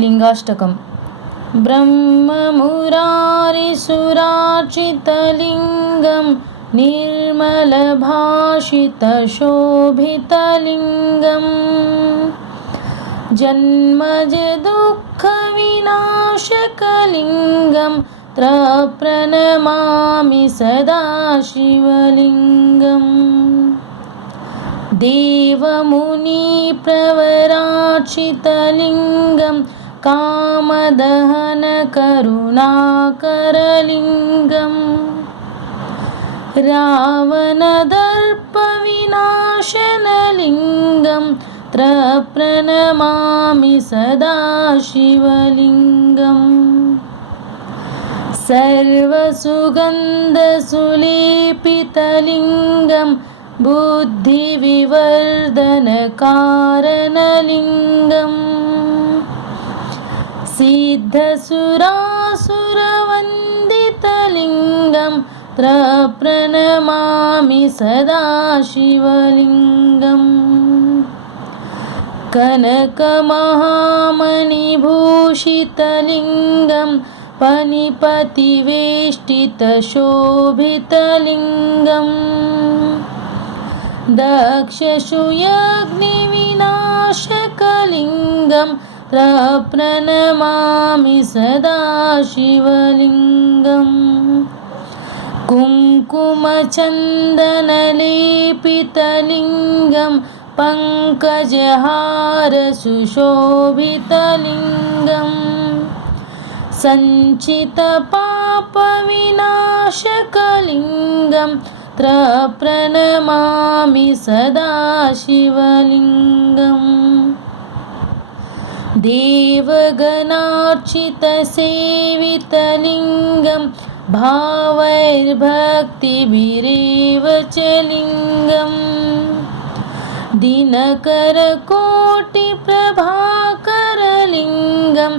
लिंगाष्टकम् ब्रह्ममुरारिसुरार्चितलिङ्गं निर्मलभाषितशोभितलिङ्गं जन्मजदुःखविनाशकलिङ्गं प्रणमामि सदा शिवलिङ्गम् देवमुनिप्रवरार्चितलिङ्गं कामदहनकरुणाकरलिङ्गं रावणदर्पविनाशनलिङ्गं प्रणमामि सदा शिवलिङ्गम् सर्वसुगन्धसुलेपितलिङ्गं बुद्धिविवर्धनकारणलिङ्गं सिद्धसुरासुरवन्दितलिङ्गं प्रणमामि सदा शिवलिङ्गम् कनकमहामणिभूषितलिङ्गं पनिपतिवेष्टितशोभितलिङ्गं दक्षशूयग्निविनाशकलिङ्गं प्रणमामि सदा शिवलिङ्गम् कुङ्कुमचन्दनलेपितलिङ्गं पङ्कजहारसुशोभितलिङ्गं सञ्चितपापविनाशकलिङ्गं प्रणमामि सदा शिवलिङ्गम् देवगणार्चितसेवितलिङ्गं भावैर्भक्तिभिरेव च लिङ्गं दिनकरकोटिप्रभाकरलिङ्गं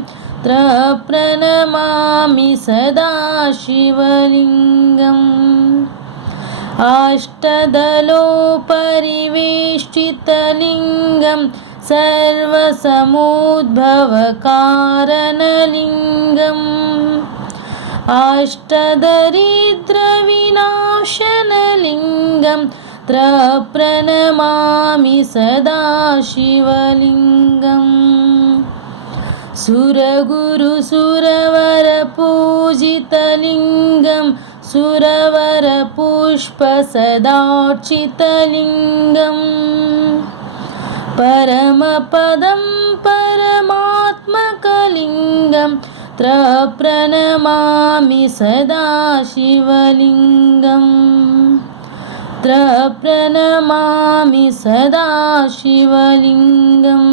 प्रणमामि सदा शिवलिङ्गम् अष्टदलोपरिवेष्टितलिङ्गं सर्वसमुद्भवकारणलिङ्गम् अष्टदरिद्रविनाशनलिङ्गं प्रणमामि सदा शिवलिङ्गम् सुरगुरुसुरवरपूजितलिङ्गं सुरवरपुष्पसदार्चितलिङ्गं परमपदं परमात्मकलिङ्गं प्रणमामि सदा शिवलिङ्गम् प्रणमामि सदा शिवलिङ्गम्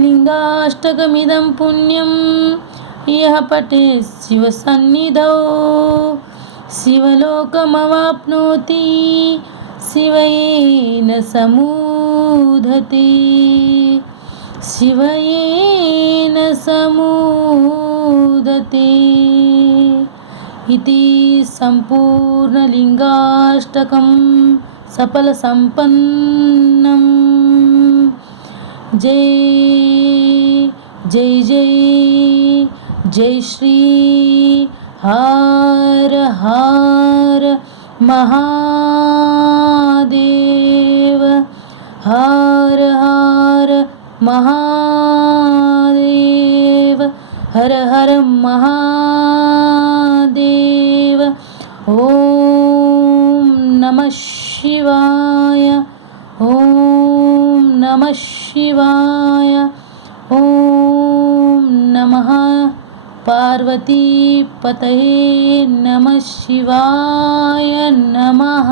लिङ्गाष्टकमिदं पुण्यं यः पठेत् शिवसन्निधौ शिवलोकमवाप्नोति शिवयेन समूढते शिवयेन समूढते इति सम्पूर्णलिङ्गाष्टकं सफलसम्पन्नम्। जय जय जय जय श्री हर हर महादेव हर हर महादेव हर हर महादेव। ओम नमः शिवाय ओम नमः शिवाय ओम नमः पार्वतीपतये नमः शिवाय नमः।